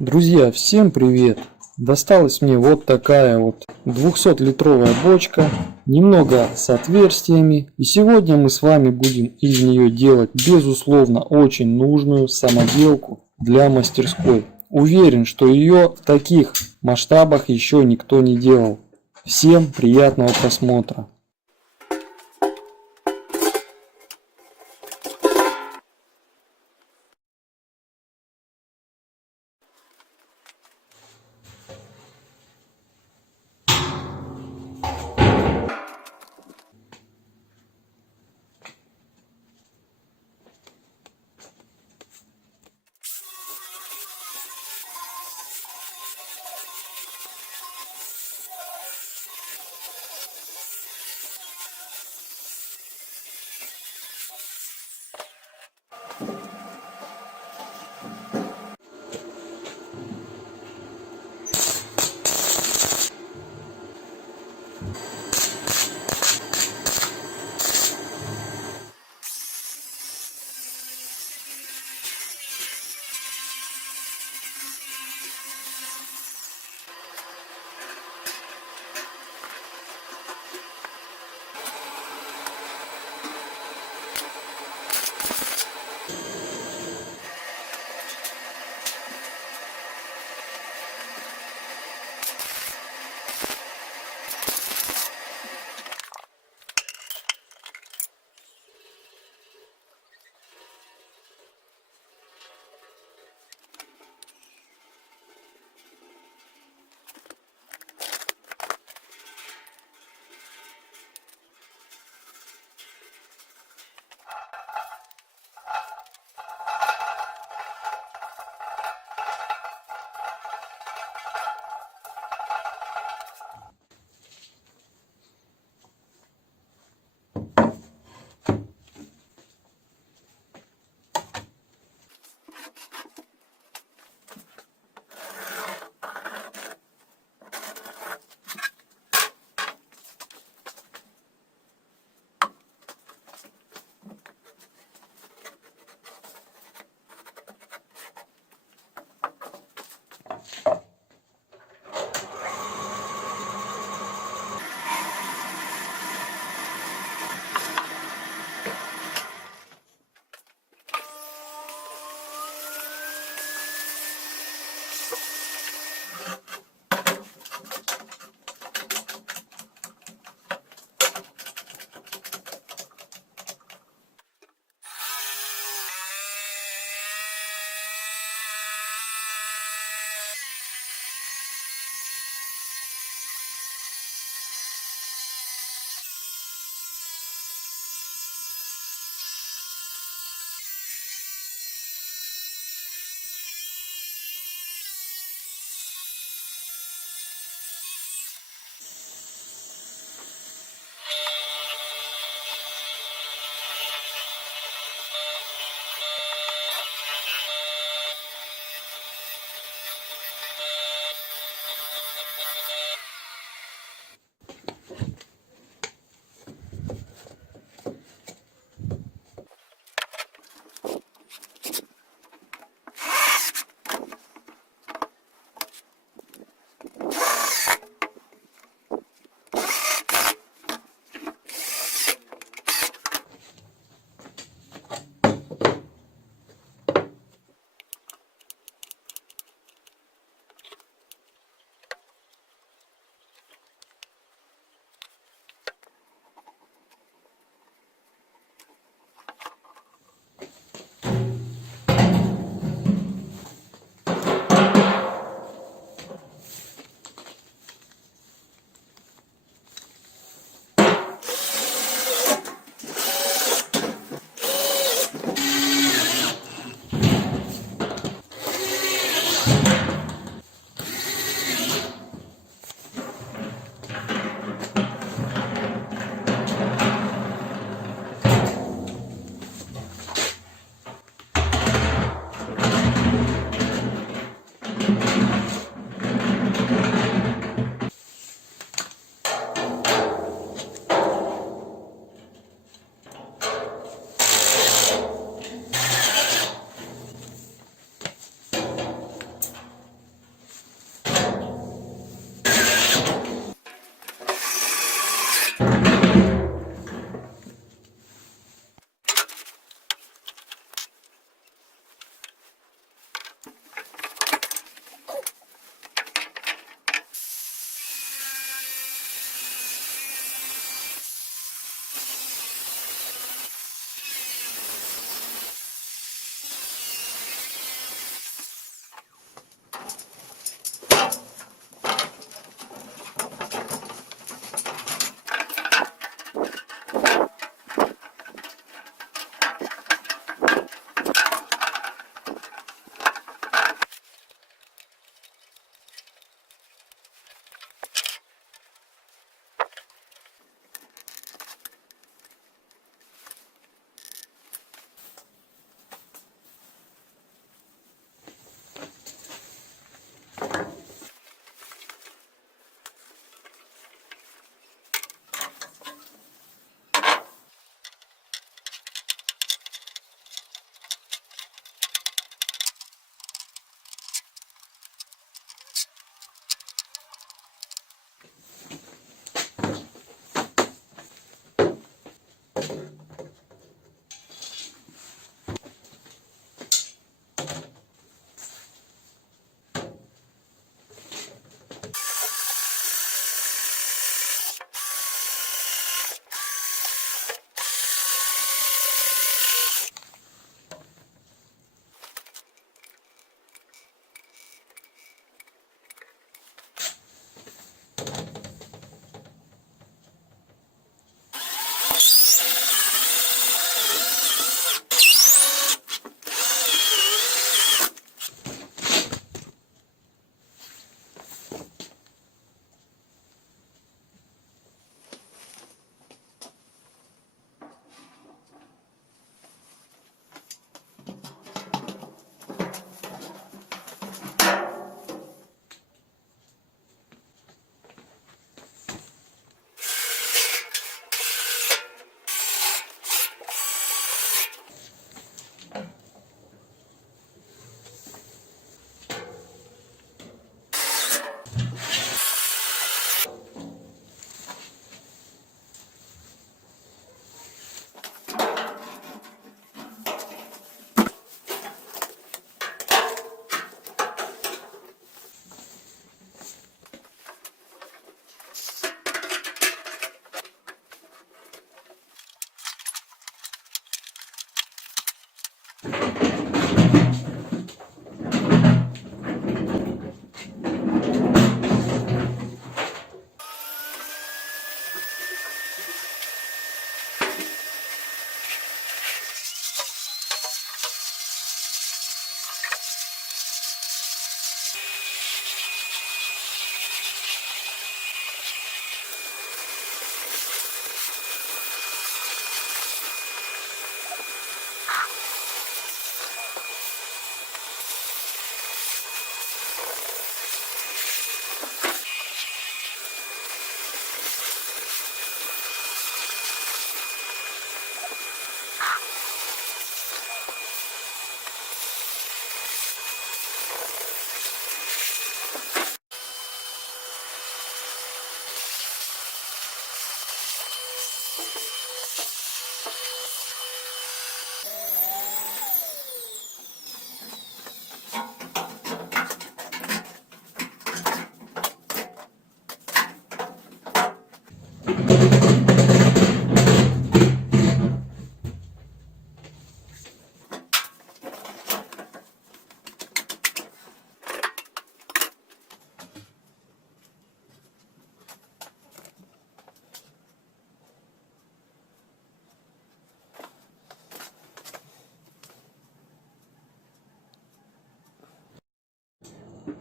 Друзья, всем привет! Досталась мне вот такая вот 200-литровая бочка, немного с отверстиями. И сегодня мы с вами будем из нее делать, безусловно, очень нужную самоделку для мастерской. Уверен, что ее в таких масштабах еще никто не делал. Всем приятного просмотра!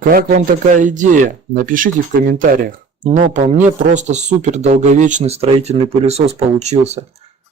Как вам такая идея? Напишите в комментариях. Но по мне просто супер долговечный строительный пылесос получился,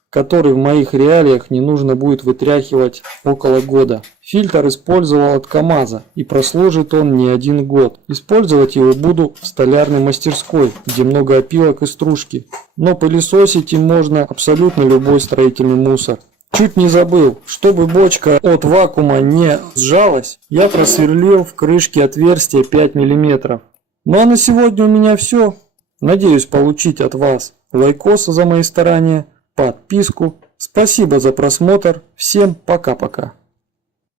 который в моих реалиях не нужно будет вытряхивать около года. Фильтр использовал от КамАЗа и прослужит он не 1 год. Использовать его буду в столярной мастерской, где много опилок и стружки. Но пылесосить им можно абсолютно любой строительный мусор. Чуть не забыл, чтобы бочка от вакуума не сжалась, я просверлил в крышке отверстие 5 мм. Ну а на сегодня у меня все. Надеюсь получить от вас лайкос за мои старания, подписку. Спасибо за просмотр. Всем пока-пока.